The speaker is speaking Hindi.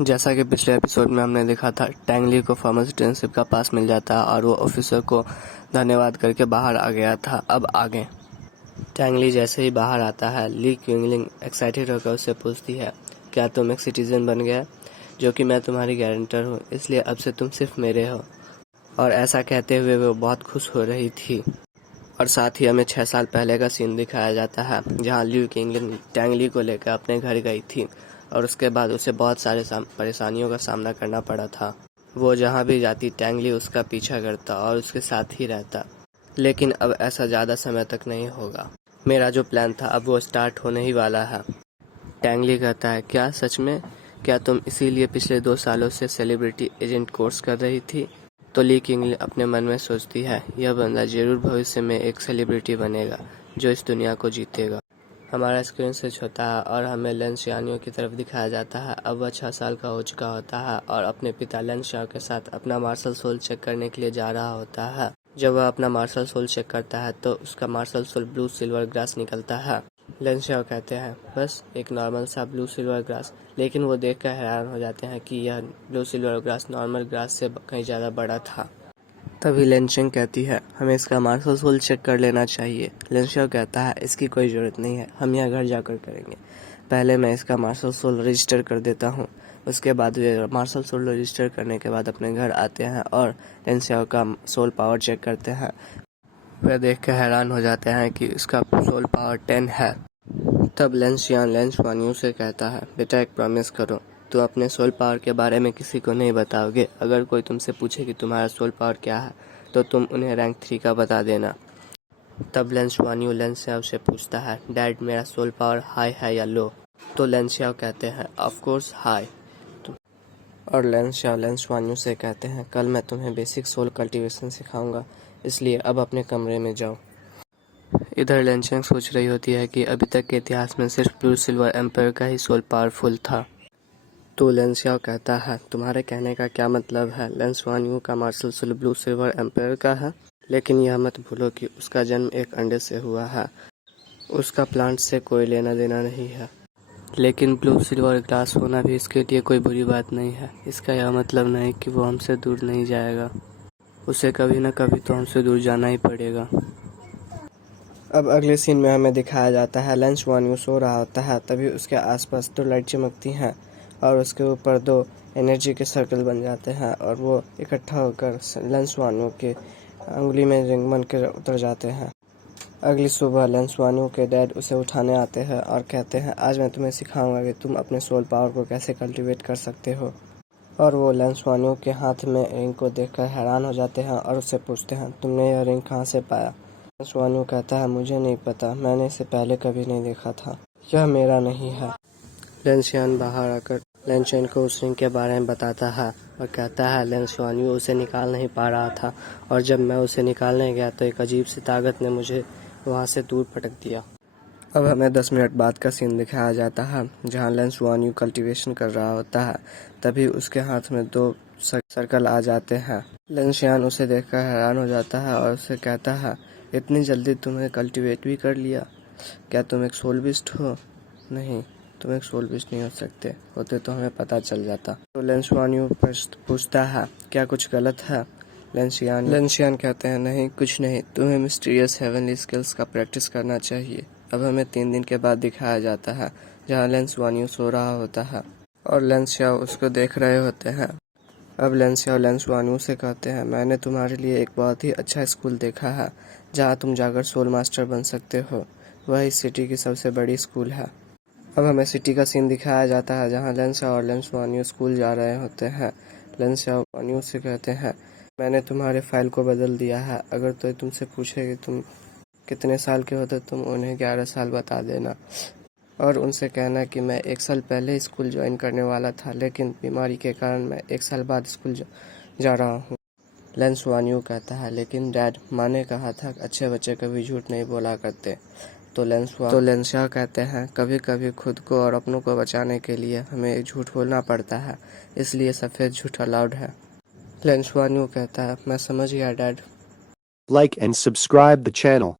जैसा कि पिछले एपिसोड में हमने देखा था, टैंगली को फार्मर्स इंटर्नशिप का पास मिल जाता है और वो ऑफिसर को धन्यवाद करके बाहर आ गया था। अब आगे टैंगली जैसे ही बाहर आता है, ली क्विंगलिंग एक्साइटेड होकर उससे पूछती है, क्या तुम एक सिटीजन बन गए? जो कि मैं तुम्हारी गारंटर हूँ, इसलिए अब से तुम सिर्फ मेरे हो। और ऐसा कहते हुए वो बहुत खुश हो रही थी। और साथ ही हमें 6 साल पहले का सीन दिखाया जाता है, जहाँ ली क्विंगलिंग टैंगली को लेकर अपने घर गई थी और उसके बाद उसे बहुत सारे परेशानियों का सामना करना पड़ा था। वो जहाँ भी जाती, टैंगली उसका पीछा करता और उसके साथ ही रहता। लेकिन अब ऐसा ज़्यादा समय तक नहीं होगा। मेरा जो प्लान था अब वो स्टार्ट होने ही वाला है। टैंगली कहता है, क्या सच में? क्या तुम इसीलिए पिछले 2 सालों से सेलिब्रिटी एजेंट कोर्स कर रही थी? तो ली किंगली अपने मन में सोचती है, यह बंदा जरूर भविष्य में एक सेलिब्रिटी बनेगा जो इस दुनिया को जीतेगा। हमारा स्क्रीन स्विच होता है और हमें लेंशियानियों की तरफ दिखाया जाता है। अब वह 6 साल का हो चुका होता है और अपने पिता लेंशियाओ के साथ अपना मार्शल सोल चेक करने के लिए जा रहा होता है। जब वह अपना मार्शल सोल चेक करता है तो उसका martial soul blue silver grass निकलता है। लेंशियाओ कहते हैं, बस एक नॉर्मल सा ब्लू सिल्वर ग्रास। लेकिन वो देखकर हैरान हो जाते हैं कि यह blue silver grass normal grass से कहीं ज़्यादा बड़ा था। तभी लेंशिंग कहती है, हमें इसका मार्शल सोल चेक कर लेना चाहिए। लेंशियाओ कहता है, इसकी कोई ज़रूरत नहीं है, हम यह घर जाकर करेंगे। पहले मैं इसका मार्शल सोल रजिस्टर कर देता हूँ। उसके बाद वे मार्शल सोल रजिस्टर करने के बाद अपने घर आते हैं और लेंशियाओ का सोल पावर चेक करते हैं। वे देख कर हैरान हो जाते हैं कि उसका सोल पावर 10 है। तब लेंशियान लेंशवानियों से कहता है, बेटा एक प्रॉमिस करो, तुम अपने सोल पावर के बारे में किसी को नहीं बताओगे। अगर कोई तुमसे पूछे कि तुम्हारा सोल पावर क्या है तो तुम उन्हें रैंक 3 का बता देना। तब लेंशवानियो लेंशियाओ से पूछता है, डैड मेरा सोल पावर हाई है या लो? तो लेंशियाओ कहते हैं, ऑफ कोर्स हाई। और लेंशियाओ लेंशवानियो से कहते हैं, कल मैं तुम्हें बेसिक सोल कल्टीवेशन सिखाऊंगा, इसलिए अब अपने कमरे में जाओ। इधर लेंशिंग सोच रही होती है कि अभी तक के इतिहास में सिर्फ ब्लू सिल्वर एम्पायर का ही सोल पावरफुल था। तो लेंशियाओ कहता है, तुम्हारे कहने का क्या मतलब है? लेंशवानियो का martial soul blue silver empire का है, लेकिन यह मत भूलो कि उसका जन्म एक अंडे से हुआ है। उसका प्लांट से कोई लेना देना नहीं है। लेकिन ब्लू सिल्वर ग्लास होना भी इसके लिए कोई बुरी बात नहीं है। इसका यह मतलब नहीं कि वो हमसे दूर नहीं जाएगा। उसे कभी न कभी तो हमसे दूर जाना ही पड़ेगा। अब अगले सीन में हमें दिखाया जाता है, लेंशवानियो सो रहा होता है। तभी उसके आसपास 2 लाइट चमकती हैं और उसके ऊपर 2 एनर्जी के सर्कल बन जाते हैं और वो इकट्ठा होकर लेंशवानियो के उंगली में रिंग बन कर उतर जाते हैं। अगली सुबह लेंशवानियो के डैड उसे उठाने आते हैं और कहते हैं, आज मैं तुम्हें सिखाऊंगा कि तुम अपने सोल पावर को कैसे कल्टीवेट कर सकते हो। और वो लेंशवानियो के हाथ में रिंग को देखकर हैरान हो जाते हैं और उससे पूछते हैं, तुमने यह रिंग कहाँ से पाया? लेंशवानियो कहता है, मुझे नहीं पता, मैंने इसे पहले कभी नहीं देखा था, यह मेरा नहीं है। लेंशियान बाहर आकर लेंशियन को उस रिंग के बारे में बताता है और कहता है, लेंशवानियो उसे निकाल नहीं पा रहा था और जब मैं उसे निकालने गया तो एक अजीब सी ताकत ने मुझे वहाँ से दूर पटक दिया। अब हमें 10 मिनट बाद का सीन दिखाया जाता है, जहाँ लेंशवानियो कल्टीवेशन कर रहा होता है। तभी उसके हाथ में 2 सर्कल आ जाते हैं। लेंशियान उसे देखकर हैरान हो जाता है और उसे कहता है, इतनी जल्दी तुमने कल्टीवेट भी कर लिया? क्या तुम एक सोलबिस्ट हो? नहीं, तुम एक सोलबिस्ट नहीं हो सकते, होते तो हमें पता चल जाता। तो लेंशवानियो पूछता है, क्या कुछ गलत है? लेंशियान कहते हैं, नहीं कुछ नहीं, तुम्हें मिस्टीरियस हेवनली स्किल्स का प्रैक्टिस करना चाहिए। अब हमें 3 दिन के बाद दिखाया जाता है, जहाँ लेंशवानियो सो रहा होता है और लेंशियाओ उसको देख रहे होते हैं। अब लेंशियाओ लेंशवानियो से कहते हैं, मैंने तुम्हारे लिए एक बहुत ही अच्छा स्कूल देखा है, जहाँ तुम जाकर सोल मास्टर बन सकते हो। वह इस सिटी की सबसे बड़ी स्कूल है। अब हमें सिटी का सीन दिखाया जाता है, जहाँ लेंशियाओ और लेंशवानियो स्कूल जा रहे होते हैं। लेंशियाओ वानियो से कहते हैं, मैंने तुम्हारे फाइल को बदल दिया है। अगर तो तुमसे पूछे कि तुम कितने साल के हो तो तुम उन्हें 11 साल बता देना और उनसे कहना कि मैं 1 साल पहले स्कूल ज्वाइन करने वाला था, लेकिन बीमारी के कारण मैं 1 साल बाद स्कूल जा रहा हूँ। लेंशवानियो कहता है, लेकिन डैड, माँ ने कहा था अच्छे बच्चे कभी झूठ नहीं बोला करते। तो लेंशियाओ कहते हैं, कभी कभी खुद को और अपनों को बचाने के लिए हमें एक झूठ बोलना पड़ता है, इसलिए सफ़ेद झूठ अलाउड है। लेंशवानियो कहता है, मैं समझ गया dad. Like and subscribe the channel.